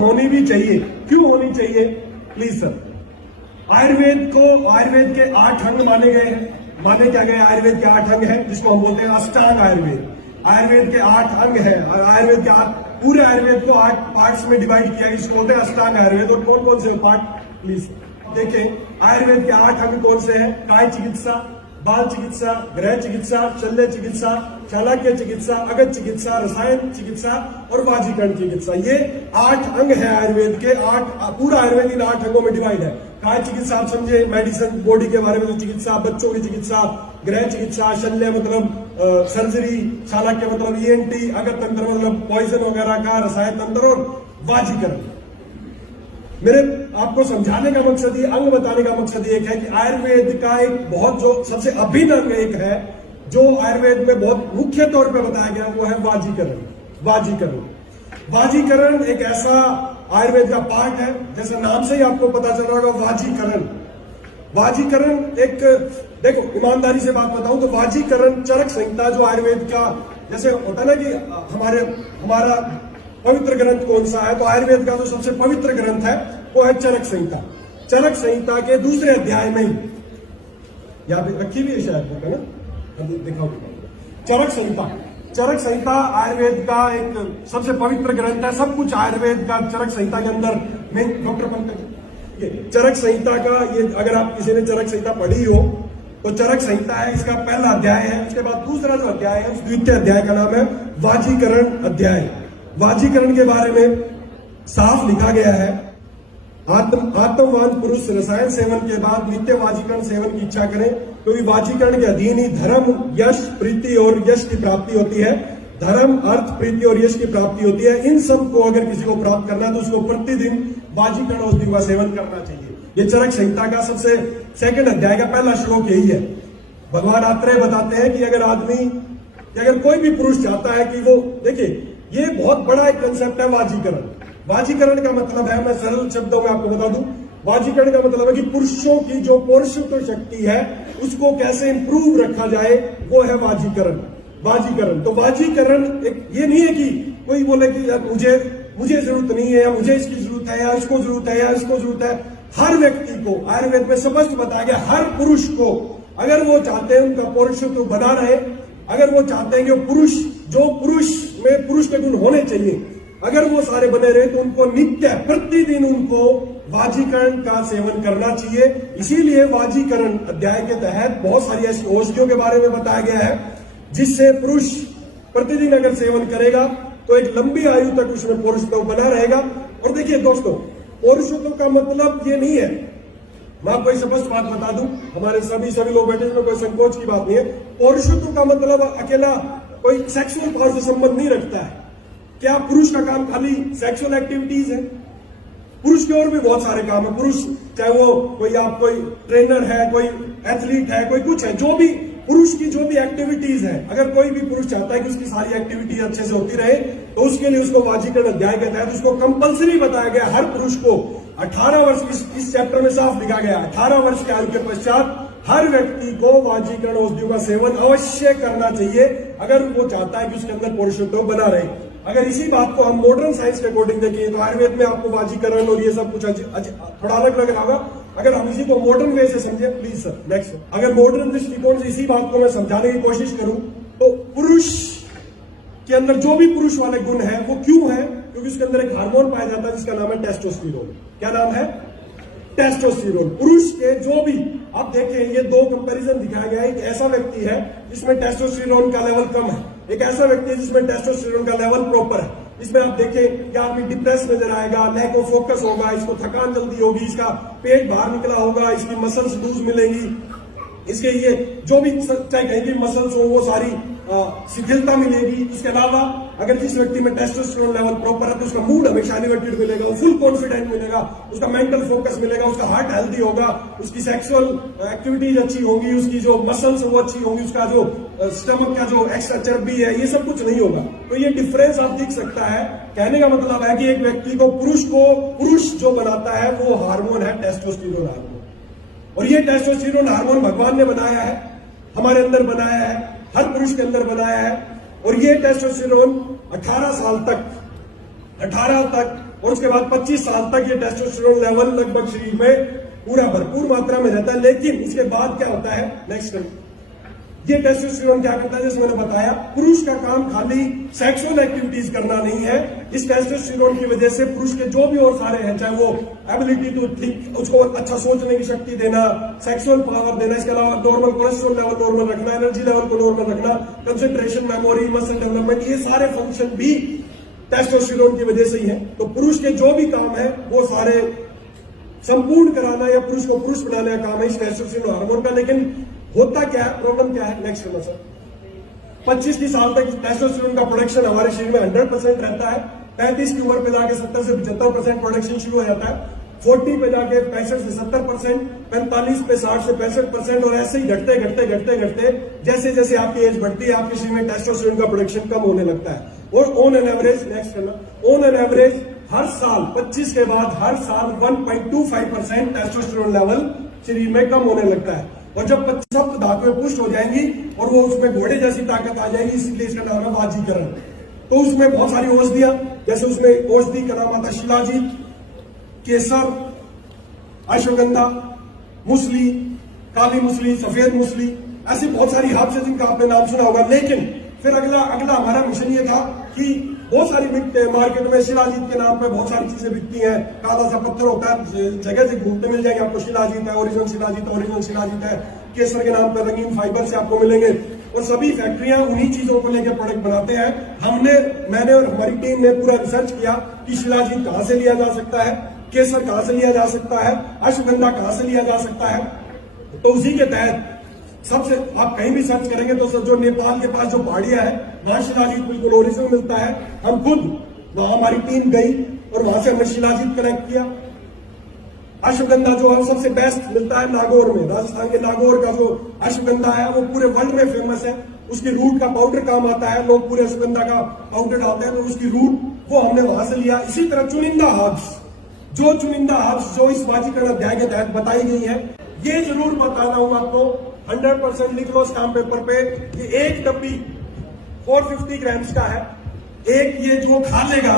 होनी भी चाहिए। क्यों होनी चाहिए प्लीज सर? आयुर्वेद के 8 अंग माने गए हैं। माने क्या गए? आयुर्वेद के 8 अंग हैं जिसको हम बोलते हैं अष्टांग आयुर्वेद। आयुर्वेद के 8 अंग हैं। आयुर्वेद के पूरे आयुर्वेद को 8 पार्ट्स में डिवाइड किया है, इसको बोलते हैं अष्टांग आयुर्वेद। और कौन कौन से पार्ट प्लीज देखें? आयुर्वेद के 8 अंग कौन से हैं? काय चिकित्सा, बाल चिकित्सा, गृह चिकित्सा, शल्य चिकित्सा, चाणक्य चिकित्सा, अगध चिकित्सा, रसायन चिकित्सा और वाजीकरण चिकित्सा। ये 8 अंग है आयुर्वेद के। 8 पूरा आयुर्वेद इन 8 अंगों में डिवाइड है। काय चिकित्सा आप समझे, मेडिसिन बॉडी के बारे में जो चिकित्सा, बच्चों की चिकित्सा, गृह चिकित्सा, शल्य मतलब सर्जरी, चाणक्य मतलब ENT, अगध तंत्र मतलब पॉइजन वगैरह का, रसायन तंत्र और वाजीकरण। मेरे आपको समझाने का मकसद ये, अंग बताने का मकसद ये है कि आयुर्वेद का एक बहुत जो सबसे अभिन्न अंग एक है जो आयुर्वेद में बहुत मुख्य तौर पे बताया गया, वो है वाजीकरण। वाजीकरण एक ऐसा आयुर्वेद का पार्ट है, जैसे नाम से ही आपको पता चल रहा होगा, वाजीकरण एक, देखो ईमानदारी से बात बताऊं तो वाजीकरण चरक संहिता जो आयुर्वेद का, जैसे होता ना कि हमारा पवित्र ग्रंथ कौन सा है, तो आयुर्वेद का जो सबसे पवित्र ग्रंथ है वो है चरक संहिता। चरक संहिता के दूसरे अध्याय में ही, यहाँ पे रखी भी है शायद, है ना, दिखाओ। चरक संहिता आयुर्वेद का एक सबसे पवित्र ग्रंथ है। सब कुछ आयुर्वेद का चरक संहिता के अंदर में। डॉक्टर पंकज, चरक संहिता का ये, अगर आप किसी ने चरक संहिता पढ़ी हो तो चरक संहिता है, इसका पहला अध्याय है। उसके बाद दूसरा जो अध्याय है, उस द्वितीय अध्याय का नाम है वाजीकरण अध्याय। वाजीकरण के बारे में साफ लिखा गया है, आत्मवान पुरुष रसायन सेवन के बाद नित्य वाजीकरण सेवन की इच्छा करें, क्योंकि वाजीकरण के अधीन ही धर्म, यश, प्रीति और यश की प्राप्ति होती है। धर्म, अर्थ, प्रीति और यश की प्राप्ति होती है। इन सब को अगर किसी को प्राप्त करना है तो उसको प्रतिदिन वाजीकरण औषधि का सेवन करना चाहिए। ये चरक संहिता का सबसे सेकंड अध्याय का पहला श्लोक यही है। भगवान आत्रेय बताते हैं कि अगर कोई भी पुरुष चाहता है कि वो, देखिए ये बहुत बड़ा एक कंसेप्ट है वाजीकरण। वाजीकरण का मतलब है, मैं सरल शब्दों में आपको बता दूं, वाजीकरण का मतलब है कि पुरुषों की जो पौरुषत्व शक्ति है उसको कैसे इंप्रूव रखा जाए, वो है वाजीकरण। तो वाजीकरण एक ये नहीं है कि कोई बोले कि मुझे जरूरत नहीं है, या मुझे इसकी जरूरत है, या इसको जरूरत है, या इसको जरूरत है। हर व्यक्ति को आयुर्वेद में स्पष्ट बताया गया, हर पुरुष को, अगर वो चाहते हैं उनका पौरुषत्व बना रहे, अगर वो चाहते हैं कि पुरुष में पुरुष के गुण होने चाहिए, अगर वो सारे बने रहे, तो उनको नित्य प्रतिदिन उनको वाजीकरण का सेवन करना चाहिए। इसीलिए वाजीकरण अध्याय के तहत बहुत सारी ऐसी औषधियों के बारे में बताया गया है जिससे पुरुष प्रतिदिन अगर सेवन करेगा तो एक लंबी आयु तक उसमें पौरुषत्व बना रहेगा। और देखिए दोस्तों, पौरुषत्व का मतलब ये नहीं है, मैं आपको स्पष्ट बात बता दूं, हमारे सभी लोग बैठे हैं, कोई संकोच की बात नहीं है। पौरुषत्व का मतलब अकेला कोई सेक्सुअल पावर से संबंध नहीं रखता है। क्या पुरुष का काम खाली सेक्सुअल एक्टिविटीज है? पुरुष के और भी बहुत सारे काम है। पुरुष चाहे वो कोई ट्रेनर है, कोई एथलीट है, कोई कुछ है, जो भी पुरुष की जो भी एक्टिविटीज है, अगर कोई भी पुरुष चाहता है कि उसकी सारी एक्टिविटीज अच्छे से होती रहे, तो उसके लिए उसको वाजीकरण अध्याय के तहत उसको कंपल्सरी बताया गया, हर पुरुष को 18 वर्ष, इस चैप्टर में साफ लिखा गया, 18 वर्ष की आयु के पश्चात हर व्यक्ति को वाजीकरण औषधियों का सेवन अवश्य करना चाहिए, अगर वो चाहता है कि उसके अंदर पौरुषत्व बना रहे। अगर इसी बात को हम मॉडर्न साइंस के अकॉर्डिंग देखें तो आयुर्वेद में आपको वाजीकरण और ये सब कुछ थोड़ा अलग लग रहा होगा। अगर हम इसी को मॉडर्न वे से समझे, प्लीज सर नेक्स्ट, अगर मॉडर्न दृष्टिकोण से इसी बात को मैं समझाने की कोशिश करूं तो पुरुष के अंदर जो भी पुरुष वाले गुण है वो क्यों है? क्योंकि उसके अंदर एक हार्मोन पाया जाता है जिसका नाम है टेस्टोस्टेरोन। क्या नाम है? टेस्टोस्टेरोन। पुरुष के जो भी, आप देखें ये दो कंपैरिजन दिखाया गया है। एक ऐसा व्यक्ति है जिसमें टेस्टोस्टेरोन का लेवल कम है, एक ऐसा व्यक्ति है जिसमें टेस्टोस्टेरोन का लेवल प्रॉपर है। इसमें आप देखें कि आदमी डिप्रेस नजर आएगा, लैक ऑफ फोकस होगा, इसको थकान जल्दी होगी, इसका पेट बाहर निकला होगा, इसकी मसल्स लूज मिलेंगी, इसके ये जो भी चाहे कहीं की मसल्स हो वो सारी शिथिलता मिलेगी। इसके अलावा अगर जिस व्यक्ति में टेस्टोस्टेरोन लेवल प्रॉपर है तो उसका मूड हमेशा एलिवेटेड मिलेगा, वो फुल कॉन्फिडेंट मिलेगा, उसका मेंटल फोकस मिलेगा, उसका हार्ट हेल्दी होगा, उसकी सेक्सुअल एक्टिविटीज अच्छी होगी, उसकी जो मसल्स वो अच्छी होंगी, उसका जो स्टमक का जो एक्स्ट्रा चर्बी है ये सब कुछ नहीं होगा। तो ये डिफरेंस आप दिख सकता है। कहने का मतलब है कि एक व्यक्ति को पुरुष जो बनाता है वो हार्मोन है टेस्टोस्टेरोन हार्मोन, और ये टेस्टोस्टेरोन हार्मोन भगवान ने बनाया है, हमारे अंदर बनाया है, हर पुरुष के अंदर बनाया है। और ये टेस्टोस्टेरोन 18 साल तक और उसके बाद 25 साल तक ये टेस्टोस्टेरोन लेवल लगभग शरीर में पूरा भरपूर मात्रा में रहता है। लेकिन इसके बाद क्या होता है, नेक्स्ट ये टेस्टोस्टेरोन क्या करता है, जैसे मैंने बताया, पुरुष का काम खाली सेक्सुअल एक्टिविटीज करना नहीं है। इस टेस्टोस्टेरोन की वजह से पुरुष के जो भी और सारे हैं, चाहे वो एबिलिटी टू थिंक, उसको अच्छा सोचने की शक्ति देना, सेक्सुअल पावर देना, इसके अलावा नॉर्मल कोलेस्ट्रॉल लेवल नॉर्मल रखना, एनर्जी लेवल को नॉर्मल रखना, कंसंट्रेशन, मेमोरी, मसल डेवलपमेंट, ये सारे फंक्शन भी टेस्टोस्टेरोन की वजह से ही है। तो पुरुष के जो भी काम है वो सारे संपूर्ण कराना या पुरुष को पुरुष बनाने का काम है इस टेस्टोस्टेरोन हार्मोन का। लेकिन होता क्या है, प्रॉब्लम क्या है, नेक्स्ट करना सर। 25 साल तक टेस्टोस्टेरोन का प्रोडक्शन हमारे शरीर में 100% रहता है। 35 की उम्र पे जाके 70 से 75% प्रोडक्शन शुरू हो जाता है। 40 पे जाके 65 से 70%, 45 पे 60 से 65%, और ऐसे ही घटते घटते घटते घटते जैसे जैसे आपकी एज बढ़ती है आपके शरीर में टेस्टोस्टेरोन का प्रोडक्शन कम होने लगता है। और ऑन एन एवरेज, नेक्स्ट करना, ऑन एन एवरेज हर साल 25 के बाद हर साल 1.25% टेस्टोस्टेरोन लेवल शरीर में कम होने लगता है। और जब 25 धातुएं पुष्ट हो जाएंगी और वो उसमें घोड़े जैसी ताकत आ जाएगी, इसलिए इसका नाम है वाजीकरण। तो उसमें बहुत सारी औषधियां, जैसे उसमें औषधि का नाम आता है शिलाजीत, केसर, अश्वगंधा, मुसली, काली मुसली, सफेद मुसली, ऐसी बहुत सारी हर्ब्स है जिनका आपने नाम सुना होगा। लेकिन फिर अगला हमारा मिशन ये था कि बहुत सारी मार्केट में शिलाजीत के नाम पे बहुत सारी चीजें बिकती हैं। काला सा पत्थर होता है, जगह से घूमते मिल जाएंगे आपको, शिलाजीत है, ओरिजिनल शिलाजीत है। केसर के नाम पर रंगीन फाइबर से आपको मिलेंगे। और सभी फैक्ट्रियां उन्हीं चीजों को लेकर प्रोडक्ट बनाते हैं। मैंने और हमारी टीम ने पूरा रिसर्च किया कि शिलाजीत कहां से लिया जा सकता है, केसर कहां से लिया जा सकता है, अश्वगंधा कहां से लिया जा सकता है। तो उसी के तहत सबसे आप कहीं भी सर्च करेंगे तो जो नेपाल के पास जो पहाड़ियां है वहां शिलाजीत बिल्कुल ओरिजिनल मिलता है। हम खुद वहां, हमारी टीम गई और वहां से हमने शिलाजीत कलेक्ट किया। अश्वगंधा जो है सबसे बेस्ट मिलता है नागौर में, राजस्थान के नागौर का जो अश्वगंधा है वो पूरे वर्ल्ड में फेमस है। उसकी रूट का पाउडर काम आता है, लोग पूरे अश्वगंधा का पाउडर डालते हैं, तो उसकी रूट वो हमने वहां से लिया। इसी तरह चुनिंदा हर्ब्स जो इस वाजीकरण अध्याय के तहत बताई गई है, ये जरूर बता रहा हूं आपको, 100% लिख लो स्टाम्प पेपर पे, ये एक डब्बी 450 ग्राम्स का है। एक ये जो खा लेगा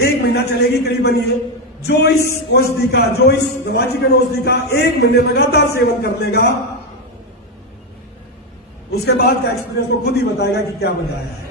1 महीना चलेगी करीबन। ये जो इस औषधि का, जो इस वाजीकरण औषधि का 1 महीने लगातार सेवन कर लेगा, उसके बाद का एक्सपीरियंस वो खुद ही बताएगा कि क्या बताया है।